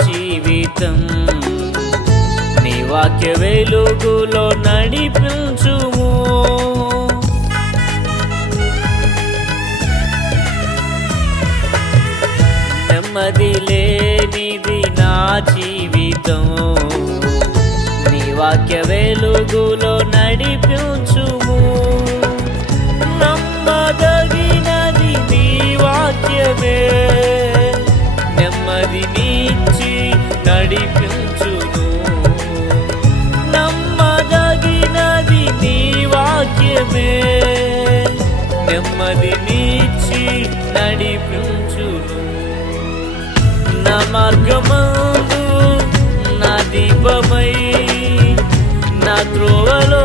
జీవితం నీ వాక్య వెలుగులో నడిపించుము. నెమ్మది లేనిది నా జీవితం నీ వాక్య వెలుగులో నడిపించుము. నమ్మదగినది నీ వాక్యమే నెమ్మదినిచ్చి నడిపించును. నమ్మదగినది నీ వాక్యమే నెమ్మదినిచ్చి నడిపించును. నా మార్గమందు నా దీపమై నా త్రోవలో